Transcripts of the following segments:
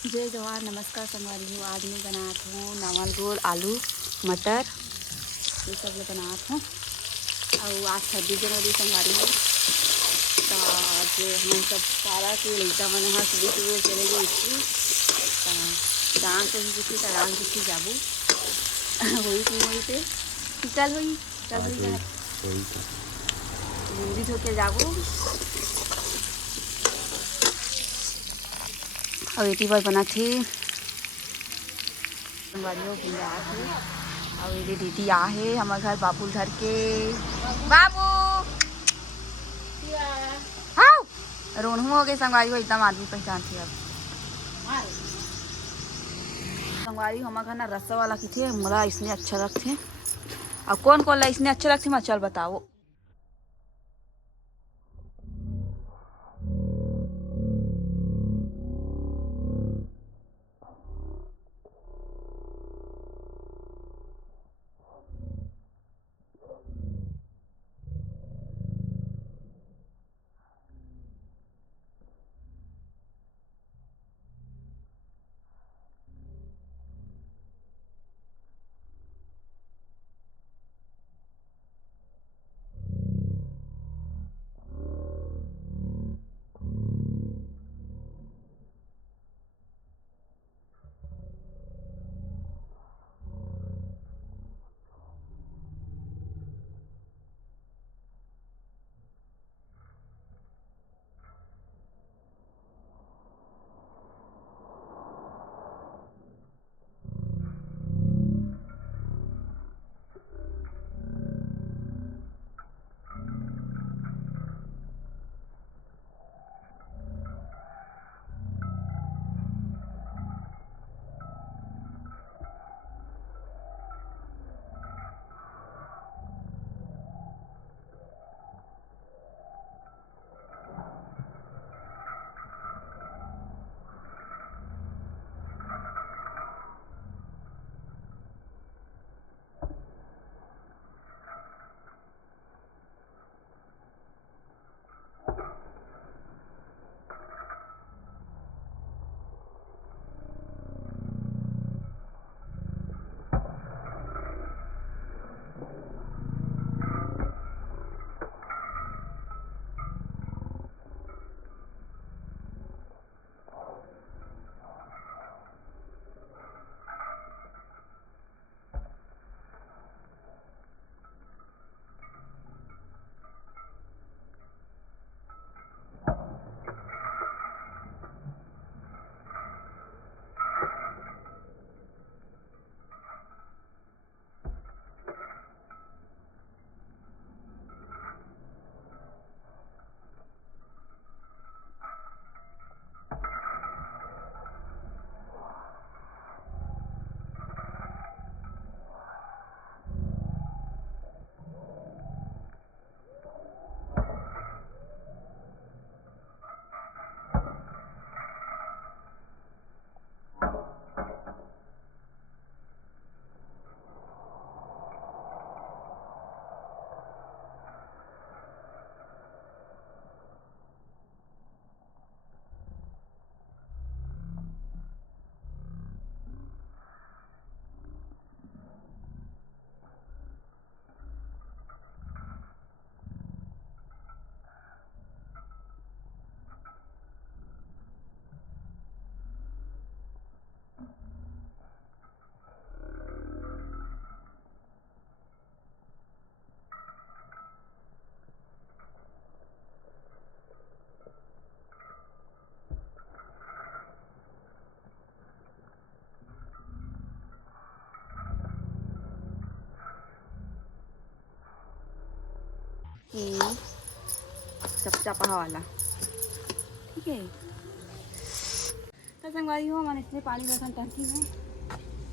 जय जवाहर, नमस्कार संगवारी। आज मैं बनात हूँ नावल गोल आलू मटर ये सब ले बनात हूँ। और आज 26 जनवरी संगवारी है। तो आज हम सब सारा के लड़का मन हाँ सुबह सुबह चले गए स्कूल। डांस से ही किसी का डांस किसी जाबू वही की वही पे चल वही हिंदी धोके जाबू। और एटी बार बना थी संगवारियों बुला थे। और ये दीदी आ है हमारे घर बाबू घर के बाबू हाँ रोनू हो गए संगवारी एकदम आदमी पहचान थी। अब संगवारी हमारे घर ना रस्सा वाला की थे मोला इसने अच्छा लगते। और कौन कौन ला इसने अच्छा लगते मैं चल बताओ। चपचपा वाला ठीक है। तो संगवारी हो मैंने इसलिए पानी बर्तन टंकी में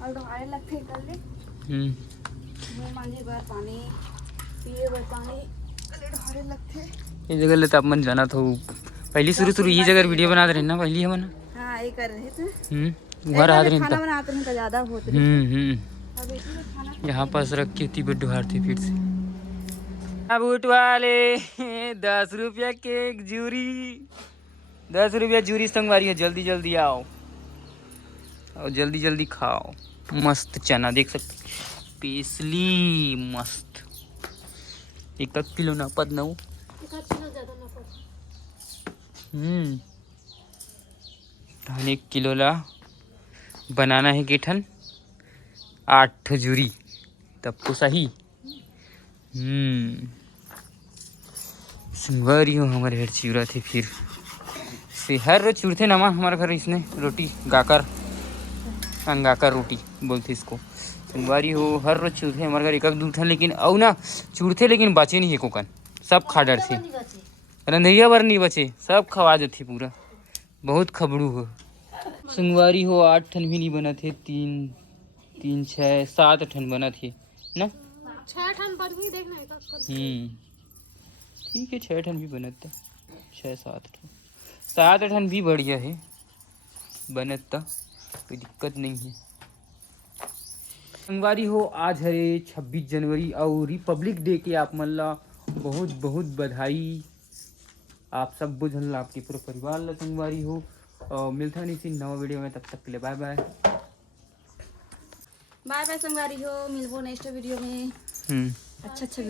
और डहारे लगते कर ले मुँह मांझे बर पानी पिए बर पानी डहारे लगते। ये जगह ले तापमान जाना था पहली शुरू ये जगह वीडियो बना रहे ना पहली हम हाँ ये कर रहे थे घर आ रहे खाना बनाते हैं तो ज़्यादा होते हैं। यहाँ पास रख के उतनी बड़ ढुहार थे फिर से बूट वाले 10 रुपया के एक जूरी 10 रुपया जूरी संगवारी है जल्दी जल्दी आओ और जल्दी जल्दी खाओ। मस्त चना देख सकते, स्पेशली मस्त। 1 किलो ना पद नऊ। 1 किलो ज़्यादा ना पड़। 1 किलो ला बनाना है गेठन 8 ठजूरी तब तो सही। संगवारी हो हमारे घर चिवरा थे फिर से हर रोज चिड़ते नमा हमारे घर इसने रोटी गाकर अंगाकर रोटी बोलते इसको। संगवारी हो हर रोज चिड़ते हमारे घर 1-2 ठन, लेकिन औ ना चिड़ते लेकिन बचे नहीं है कोकन, सब खा डरते। रंधैया बर नहीं बचे, सब खवा देते पूरा। बहुत खबड़ू हो। संगवारी हो 8 ठन भी नहीं बना थे, 3 6 7 ठन बना थे ना। 6 ठन पर भी देखना ठीक है 6 ठन भी बनत 6-7 ठन 7 ठन भी बढ़िया है बनत, कोई दिक्कत नहीं है। संगवारी हो आज है 26 जनवरी और रिपब्लिक डे के आप मन ला बहुत बहुत बधाई। आप सब बुझन ला आपके पूरे परिवार ला संगवारी हो। मिलता है इसी नवा वीडियो में, तब तक के लिए बाय बाय। बाय बाय संगवारी हो, मिलबो नेक्स्ट वीडियो में। अच्छा